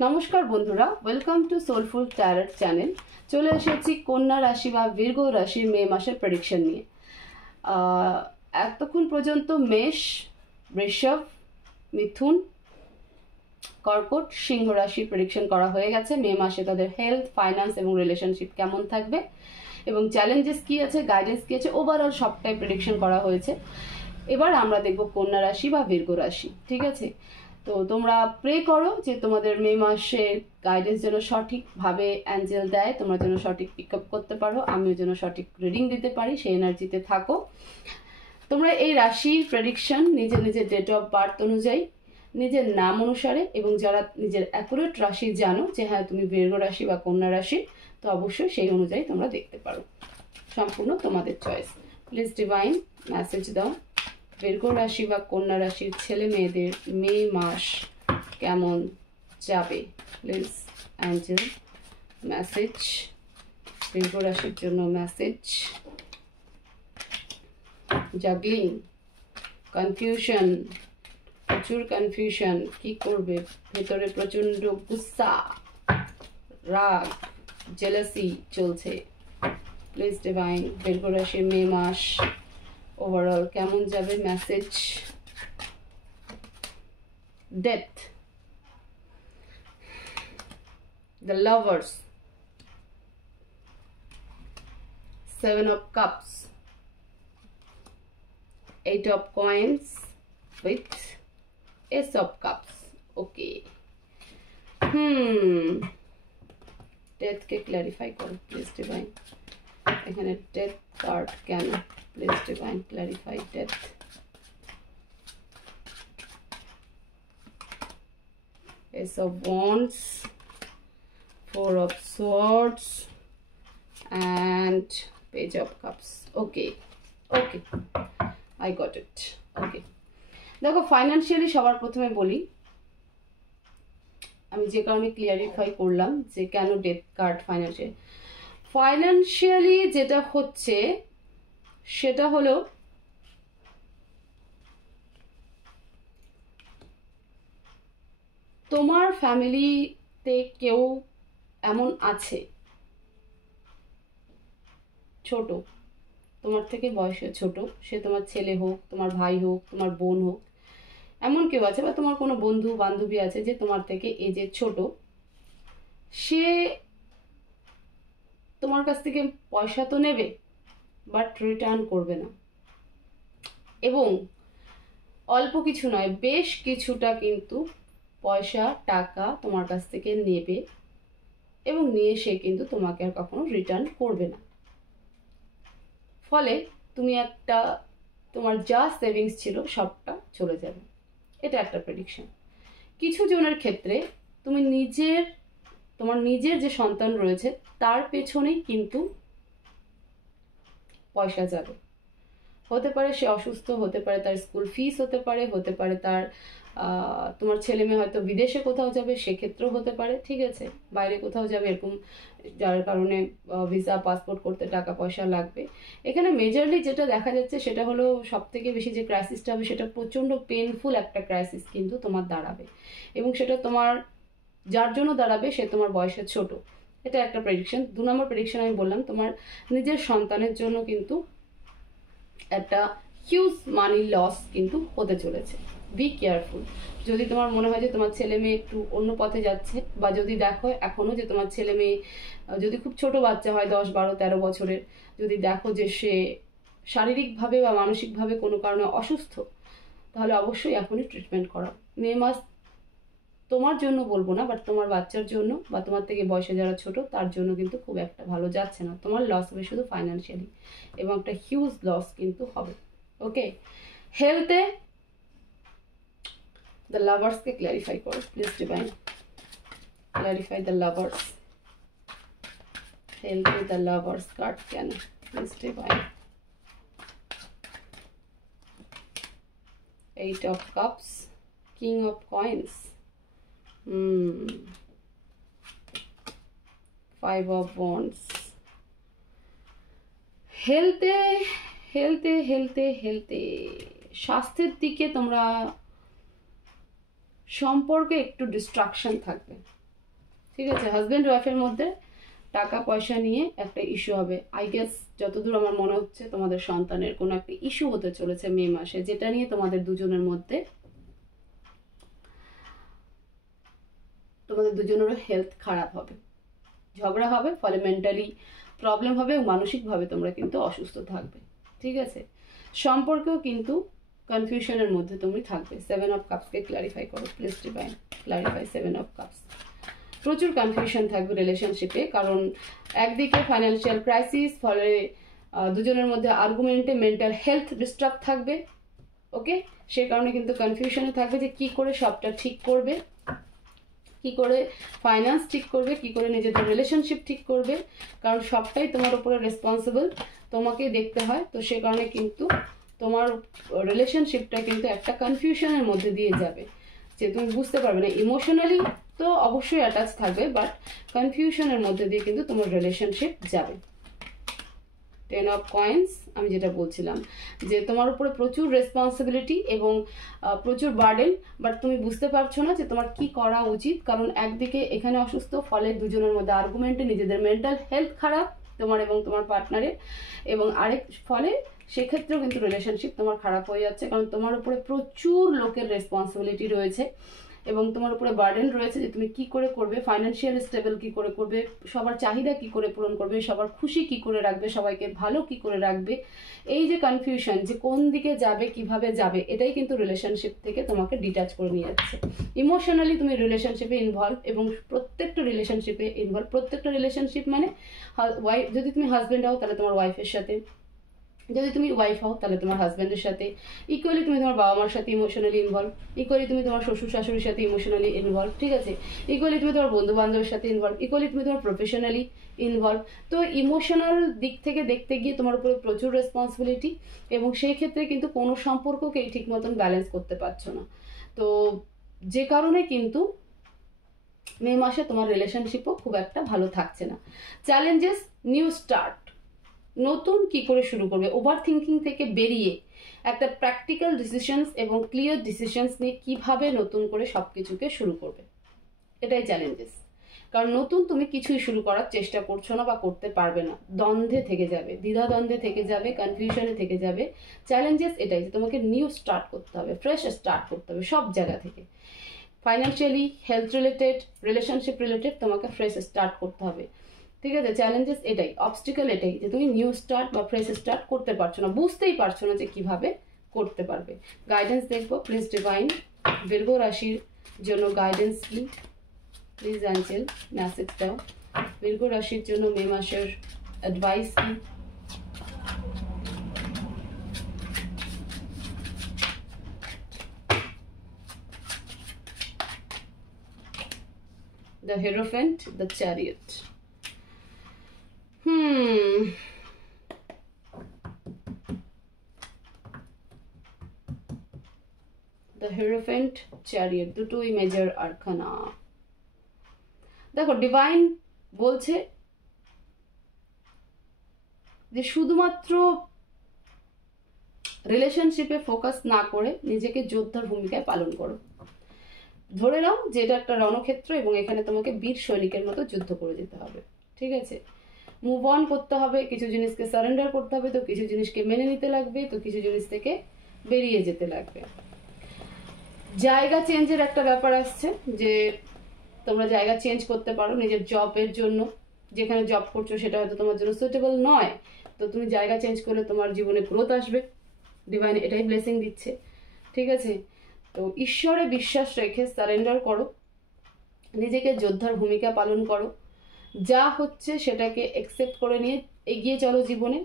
নমস্কার বন্ধুরা, welcome to soulful tarot channel. চলে এসেছি কন্যা রাশি বা বৃষ রাশির মে মাসের প্রেডিকশন নিয়ে। এতক্ষণ পর্যন্ত মেষ, বৃষভ, মিথুন, কর্কট, সিংহ রাশির প্রেডিকশন করা হয়ে গেছে। মে মাসে তাদের হেলথ, ফাইন্যান্স এবং রিলেশনশিপ কেমন থাকবে এবং চ্যালেঞ্জেস কি আছে, গাইডেন্স কি আছে, ওভারঅল সবটাই প্রেডিকশন করা হয়েছে। এবার আমরা দেখব কন্যা রাশি বা বৃষ রাশি। ঠিক আছে, তো তোমরা প্রে করো যে তোমাদের মে মাসে গাইডেন্স যেন সঠিকভাবে অ্যাঞ্জেল দেয়, তোমরা যেন সঠিক পিক আপ করতে পারো, আমিও যেন সঠিক রিডিং দিতে পারি, সেই এনার্জিতে থাকো। তোমরা এই রাশির প্রেডিকশন নিজের নিজের ডেট অফ বার্থ অনুযায়ী, নিজের নাম অনুসারে এবং যারা নিজের অ্যাকুরেট রাশি জানো যে হ্যাঁ তুমি বৃষ রাশি বা কন্যা রাশি, তো অবশ্যই সেই অনুযায়ী তোমরা দেখতে পারো। সম্পূর্ণ তোমাদের চয়েস। প্লিজ ডিভাইন মেসেজ দাও, বৃষ রাশি বা কন্যা রাশির ছেলে মেয়েদের মে মাস কেমন যাবে। প্লিজ অ্যাঞ্জেল মেসেজ, বৃষ রাশির জন্য মেসেজ। জাগলিং, কনফিউশন, প্রচুর কনফিউশন, কি করবে, ভেতরে প্রচন্ড গুসা, রাগ, জেলাসি চলছে। প্লিজ ডিভাইন বৃষ রাশির মে মাস ওভারঅল কেমন যাবে message. Death, the lovers, 7 of cups, 8 of coins with ace of cups. Okay, death K clarify করো প্লিজ ডিভাইন। এখানে ডেথ কার্ড কেন, please divine clarify death. Ace of Wands, 4 of Swords and Page of Cups. Okay, I got it. Okay, দেখো financially সবার প্রথমে বলি, আমি যে কারণে ক্লিয়ারিফাই করলাম যে কেন ডেথ কার্ড ফাইন্যান্সিয়ালি যেটা হচ্ছে সেটা হলো তোমার ফ্যামিলিতে কেউ এমন আছে ছোট, তোমার থেকে বয়সে ছোট, সে তোমার ছেলে হোক, তোমার ভাই হোক, তোমার বোন হোক, এমন কেউ আছে বা তোমার কোনো বন্ধু বান্ধবী আছে যে তোমার থেকে এজে ছোট, সে তোমার কাছ থেকে পয়সা তো নেবে বাট রিটার্ন করবে না, এবং অল্প কিছু নয় বেশ কিছুটা কিন্তু পয়সা টাকা তোমার কাছ থেকে নেবে এবং নিয়ে সে কিন্তু তোমাকে আর কখনো রিটার্ন করবে না। ফলে তুমি একটা তোমার যা সেভিংস ছিল সবটা চলে যাবে। এটা একটা প্রেডিকশন। কিছু জনের ক্ষেত্রে তুমি তোমার নিজের যে সন্তান রয়েছে তার পেছনেই কিন্তু পয়সা যাবে। হতে পারে সে অসুস্থ, হতে পারে তার স্কুল ফিস হতে পারে তার তোমার ছেলে মেয়ে হয়তো বিদেশে কোথাও যাবে, সেক্ষেত্রেও হতে পারে। ঠিক আছে, বাইরে কোথাও যাবে এরকম, যার কারণে ভিসা পাসপোর্ট করতে টাকা পয়সা লাগবে। এখানে মেজরলি যেটা দেখা যাচ্ছে সেটা হলো সব থেকে বেশি যে ক্রাইসিসটা হবে সেটা প্রচণ্ড পেনফুল একটা ক্রাইসিস কিন্তু তোমার দাঁড়াবে, এবং সেটা তোমার যার জন্য দাঁড়াবে সে তোমার বয়সে ছোট। এটা একটা প্রেডিকশন। 2 নম্বর প্রেডিকশন আমি বললাম তোমার নিজের সন্তানের জন্য কিন্তু একটা হিউজ মানি লস কিন্তু হতে চলেছে। Be careful. যদি তোমার মনে হয় যে তোমার ছেলে মেয়ে একটু অন্য পথে যাচ্ছে, বা যদি দেখো এখনো যে তোমার ছেলে মেয়ে যদি খুব ছোট বাচ্চা হয় 10, 12, 13 বছরের, যদি দেখো যে সে শারীরিকভাবে বা মানসিকভাবে কোনো কারণে অসুস্থ, তাহলে অবশ্যই এখনই ট্রিটমেন্ট করাও। মে মাস তোমার জন্য বলবো না, বাট তোমার বাচ্চার জন্য বা তোমার থেকে বয়সে যারা ছোট তার জন্য কিন্তু খুব একটা ভালো যাচ্ছে না। তোমার লস হবে শুধু ফাইন্যান্সিয়ালি, এবং একটা হিউজ লস কিন্তু হবে। ওকে, হেলথে দ্য লাভার্সকে ক্ল্যারিফাই করো please divine, clarify the lovers. হেলথে দ্য লাভার্স কার্ড কেন, please divine. 8 of Cups, King of Coins, 5 of Wands. হেলথে স্বাস্থ্যের দিকে তোমরা সম্পর্কে একটু ডিস্ট্রাকশন থাকবে। ঠিক আছে, হাজব্যান্ড ওয়াইফের মধ্যে টাকা পয়সা নিয়ে একটা ইস্যু হবে। আই গেস যতদূর আমার মনে হচ্ছে তোমাদের সন্তানের কোনো একটা ইস্যু হতে চলেছে মে মাসে, যেটা নিয়ে তোমাদের দুজনের মধ্যে, তোমাদের দুজনেরও হেলথ খারাপ হবে, ঝগড়া হবে, ফলে মেন্টালি প্রবলেম হবে এবং মানসিকভাবে তোমরা কিন্তু অসুস্থ থাকবে। ঠিক আছে, সম্পর্কেও কিন্তু কনফিউশনের মধ্যে তুমি থাকবে। 7 অফ কাপসকে ক্লারিফাই করো please divine, clarify 7 of cups. প্রচুর কনফিউশন থাকবে রিলেশনশিপে, কারণ একদিকে ফাইন্যান্সিয়াল ক্রাইসিস, ফলে দুজনের মধ্যে আর্গুমেন্টে মেন্টাল হেলথ ডিস্টার্ব থাকবে। ওকে, সে কারণে কিন্তু কনফিউশনে থাকবে যে কি করে সবটা ঠিক করবে, কি করে ফাইন্যান্স ঠিক করবে, কি করে নিজেদের রিলেশনশিপ ঠিক করবে, কারণ সবটাই তোমার উপরে রেসপন্সিবল, তোমাকেই দেখতে হয়। তো সে কারণে কিন্তু তোমার রিলেশনশিপটা কিন্তু একটা কনফিউশনের মধ্যে দিয়ে যাবে, যে তুমি বুঝতে পারবে না। ইমোশনালি তো অবশ্যই অ্যাটাচ থাকবে, বাট কনফিউশনের মধ্যে দিয়ে কিন্তু তোমার রিলেশনশিপ যাবে। 10 অফ কয়েন্স, আমি যেটা বলছিলাম যে তোমার উপরে প্রচুর রেসপন্সিবিলিটি এবং প্রচুর বার্ডেন, বাট তুমি বুঝতে পারছো না যে তোমার কি করা উচিত। কারণ একদিকে এখানে অসুস্থ, ফলে দুজনের মধ্যে আর্গুমেন্টে নিজেদের মেন্টাল হেলথ খারাপ তোমার এবং তোমার পার্টনারের, এবং আরেক ফলে সেক্ষেত্রেও কিন্তু রিলেশনশিপ তোমার খারাপ হয়ে যাচ্ছে, কারণ তোমার উপরে প্রচুর লোকের রেসপন্সিবিলিটি রয়েছে এবং তোমার উপরে বার্ডেন রয়েছে যে তুমি কি করে করবে, ফাইন্যান্সিয়াল স্টেবল কি করে করবে, সবার চাহিদা কি করে পূরণ করবে, সবার খুশি কি করে রাখবে, সবাইকে ভালো কি করে রাখবে। এই যে কনফিউশন যে কোন দিকে যাবে, কিভাবে যাবে, এটাই কিন্তু রিলেশনশিপ থেকে তোমাকে ডিটাচ করে নিয়ে যাচ্ছে। ইমোশনালি তুমি রিলেশনশিপে ইনভলভ এবং প্রত্যেকটা রিলেশনশিপে ইনভলভ। প্রত্যেকটা রিলেশনশিপ মানে ওয়াইফ, যদি তুমি হাজব্যান্ড হও তাহলে তোমার ওয়াইফের সাথে, যদি তুমি ওয়াইফ হও তাহলে তোমার হাজব্যান্ডের সাথে, ইকুয়ালি তুমি তোমার বাবা মার সাথে ইমোশনালি ইনভলভ, ইকুয়ালি তুমি তোমার শ্বশুর শাশুড়ির সাথে ইমোশনালি ইনভলভ। ঠিক আছে, ইকুয়ালি তুমি তোমার বন্ধু বান্ধবের সাথে ইনভলভ, ইকুয়ালি তুমি তোমার প্রফেশনালি ইনভলভ। তো ইমোশনাল দিক থেকে দেখতে গিয়ে তোমার উপরে প্রচুর রেসপন্সিবিলিটি, এবং সেই ক্ষেত্রে কিন্তু কোনো সম্পর্ককেই ঠিক মতন ব্যালেন্স করতে পারছো না। তো যে কারণে কিন্তু মে মাসে তোমার রিলেশনশিপও খুব একটা ভালো থাকছে না। চ্যালেঞ্জেস, নিউ স্টার্ট, নতুন কি করে শুরু করবে, ওভার থিঙ্কিং থেকে বেরিয়ে একটা প্র্যাকটিক্যাল ডিসিশনস এবং ক্লিয়ার ডিসিশনস নিয়ে কিভাবে নতুন করে সব কিছুকে শুরু করবে, এটাই চ্যালেঞ্জেস। কারণ নতুন তুমি কিছুই শুরু করার চেষ্টা করছো না বা করতে পারবে না, দ্বন্দ্বে থেকে যাবে, দ্বিধাদ্বন্দ্বে থেকে যাবে, কনফিউশনে থেকে যাবে। চ্যালেঞ্জেস এটাই যে তোমাকে নিউ স্টার্ট করতে হবে, ফ্রেশ স্টার্ট করতে হবে সব জায়গা থেকে। Financially, health related, relationship related তোমাকে ফ্রেশ স্টার্ট করতে হবে। ঠিক আছে, চ্যালেঞ্জেস এটাই, অবস্টিকল এটাই যে তুমি নিউ স্টার্ট বা ফ্রেশ স্টার্ট করতে পারছো না, বুঝতেই পারছো না যে কিভাবে করতে পারবে। গাইডেন্স দেখবো প্লিজ ডিভাইন, বৃষ রাশির জন্য গাইডেন্স কি প্লিজ অ্যাঞ্জেল মেসেজ দাও। বৃষ রাশির জন্য মে মাসের অ্যাডভাইস কি? The Hierophant, the Chariot. The Hierophant, Chariot, দুটোই মেজর আরকানা। দেখো ডিভাইন বলছে যে শুধুমাত্র রিলেশনশিপে ফোকাস না করে নিজেকে যোদ্ধার ভূমিকায় পালন করো। ধরে নাও যে এটা একটা রণক্ষেত্র এবং এখানে তোমাকে বীর সৈনিকের মতো যুদ্ধ করে যেতে হবে। ঠিক আছে, মুভ অন করতে হবে, কিছু জিনিসকে সারেন্ডার করতে হবে, তো কিছু জিনিসকে মেনে নিতে লাগবে, তো কিছু জিনিস থেকে বেরিয়ে যেতে লাগবে। জায়গা চেঞ্জের একটা ব্যাপার আসছে, যে তোমরা জায়গা চেঞ্জ করতে পারো নিজের জবের জন্য, যেখানে জব করছো সেটা হয়তো তোমার জন্য সুইটেবল নয়, তো তুমি জায়গা চেঞ্জ করলে তোমার জীবনে গ্রোথ আসবে, ডিভাইন এটাই ব্লেসিং দিচ্ছে। ঠিক আছে, তো ঈশ্বরে বিশ্বাস রেখে সারেন্ডার করো, নিজেকে যোদ্ধার ভূমিকা পালন করো, যা হচ্ছে সেটাকে অ্যাকসেপ্ট করে নিয়ে এগিয়ে চলো জীবনে।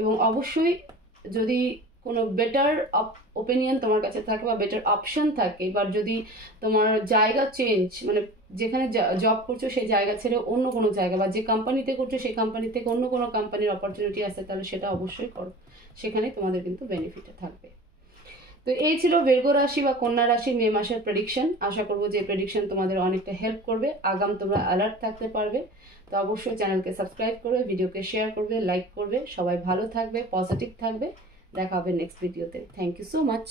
এবং অবশ্যই যদি কোনো বেটার ওপিনিয়ন তোমার কাছে থাকে বা বেটার অপশন থাকে, বা যদি তোমার জায়গা চেঞ্জ, মানে যেখানে জব করছো সেই জায়গা ছেড়ে অন্য কোনো জায়গা, বা যে কোম্পানিতে করছো সেই কোম্পানি থেকে অন্য কোনো কোম্পানির অপরচুনিটি আসে, তাহলে সেটা অবশ্যই করো, সেখানে তোমাদের কিন্তু বেনিফিটে থাকবে। তো এই ছিল বৃষ রাশি বা কন্যা রাশি মে মাসের প্রেডিকশন। আশা করবো যে প্রেডিকশন তোমাদের অনেকটা হেল্প করবে, আগাম তোমরা অ্যালার্ট থাকতে পারবে। তো অবশ্যই চ্যানেলকে সাবস্ক্রাইব করবে, ভিডিওকে শেয়ার করবে, লাইক করবে। সবাই ভালো থাকবে, পজিটিভ থাকবে। দেখা হবে নেক্সট ভিডিওতে। Thank you so much.